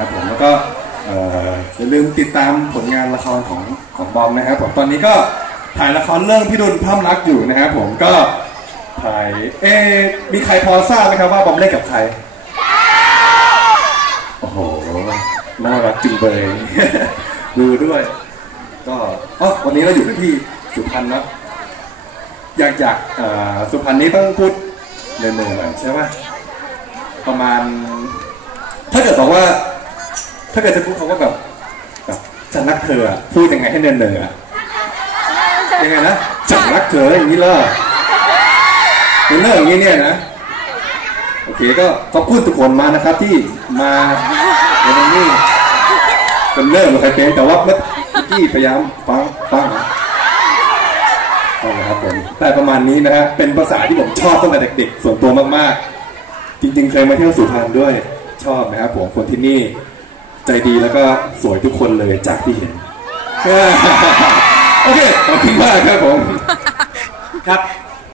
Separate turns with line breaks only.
นะครับผมแล้วก็อย่าลืมติดตามผลงานละครของของบอมนะครับผมตอนนี้ก็ถ่ายละครเรื่องพี่ดุลพร่ำรักอยู่นะครับผมก็ถ่ายเอ๊มีใครพอทราบไหมครับว่าบอมเล่นกับใครโอ้โหน่ารักจึงเบยดูด้วย ก็อ๋อวันนี้เราอยู่กันที่สุพรรณนะอยากจากอ่อสุพรรณนี้ต้องพูดเนินๆหน่อยใช่ไหมประมาณ ถ้าเกิดบอกว่า ถ้าเกิดจะพูดคำว่าแบบแบบฉันรักเธออะพูดยังไงให้เนินๆอะยังไงนะฉันรักเธออย่างนี้เลยเนินๆอย่างนี้เนี่ยนะโอเคก็ขอบคุณทุกคนมานะครับที่มาในวันนี้เป็นเริ่มใครเป็นแต่ว่าเมื่อกี้พยายามฟังฟังฟังนะครับผมแต่ประมาณนี้นะฮะเป็นภาษาที่ผมชอบตั้งแต่เด็กๆ ส่วนตัวมากๆ จริงๆ เคยมาเที่ยวสุพรรณด้วยชอบนะครับผมคนที่นี่ ใจดีแล้วก็สวยทุกคนเลยจากที่เห็น โอเค ขอบคุณมากครับผม
ครับ